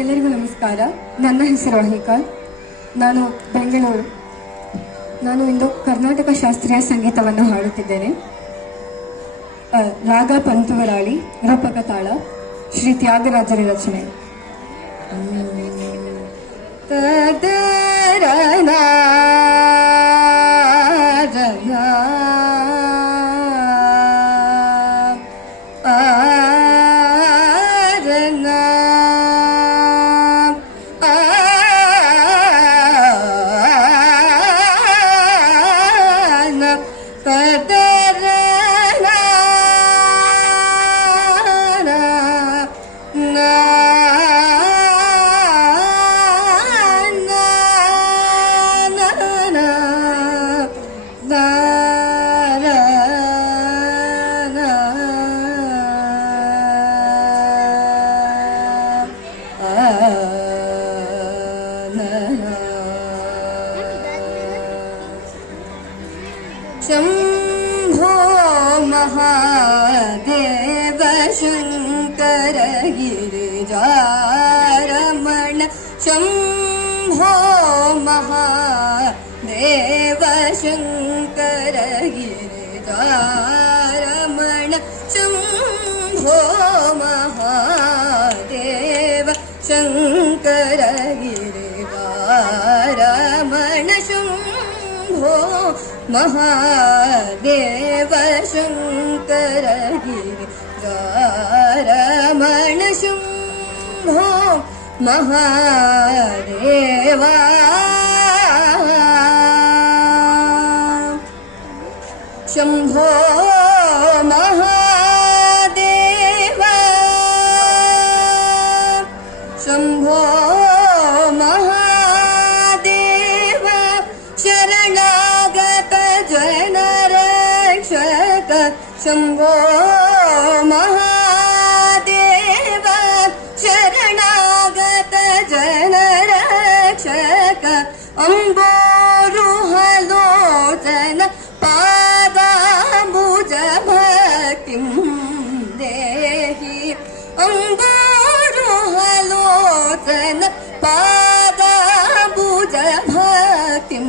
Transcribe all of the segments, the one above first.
ಎಲ್ಲರಿಗೂ ನಮಸ್ಕಾರ. ನನ್ನ ಹೆಸರು ಅಹಿಕಾ ನಾನು ಬೆಂಗಳೂರು. ನಾನು ಇಂದು ಕರ್ನಾಟಕ ಶಾಸ್ತ್ರೀಯ ಸಂಗೀತವನ್ನು ಹಾಡುತ್ತಿದ್ದೇನೆ. ರಾಗ ಪಂತುವರಾಳಿ ರೂಪಕ ತಾಳ, ಶ್ರೀ ತ್ಯಾಗರಾಜರ ರಚನೆ. शम्भो महादेव शङ्कर गिरिजारमण शम्भो महादेव शङ्कर गिरिजारमण शम्भो महादेव शङ्कर गिरिजारमण महादेव शङ्कर गिरिजारमण शम्भो महादेव शम्भो महादेव शरणागत जनरक्षक अम्बोरुहलोचन पादाम्बुज भक्तिं देहि। अम्बोरुहलोचन पादाम्बुज भक्तिं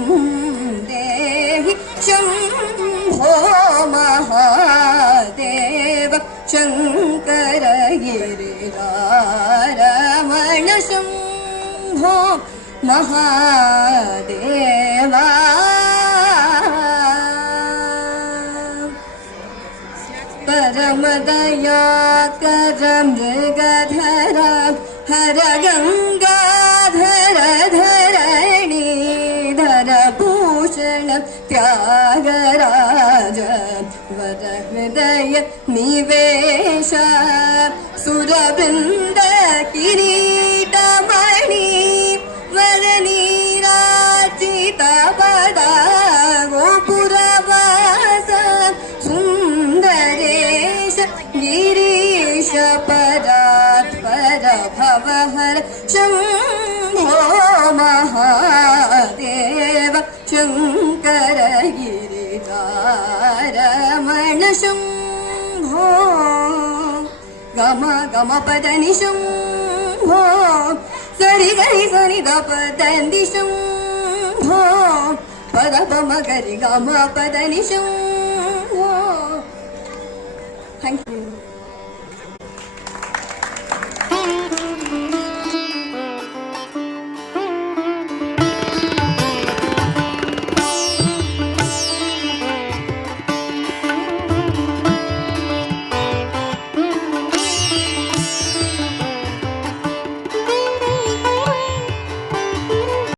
देहि। शम्भो शङ्कर गिरिरारमण शम्भो महादेवा। परमदयाकर मृगधर हर गङ्गाधर धरणीधर भूषण हृदय निवेश। सुरवृन्द किरीटमणि वरनीराचित पदा सुन्दरेश गिरीश परात्पर भवहर शम्भो महादेव गिरिजारमण शम्भो गम गम पदनि शम्भो सरि गरि सरि द पदनि शम्भो पद पम गरि गम पदनि शम्भो थ्याङ्क यू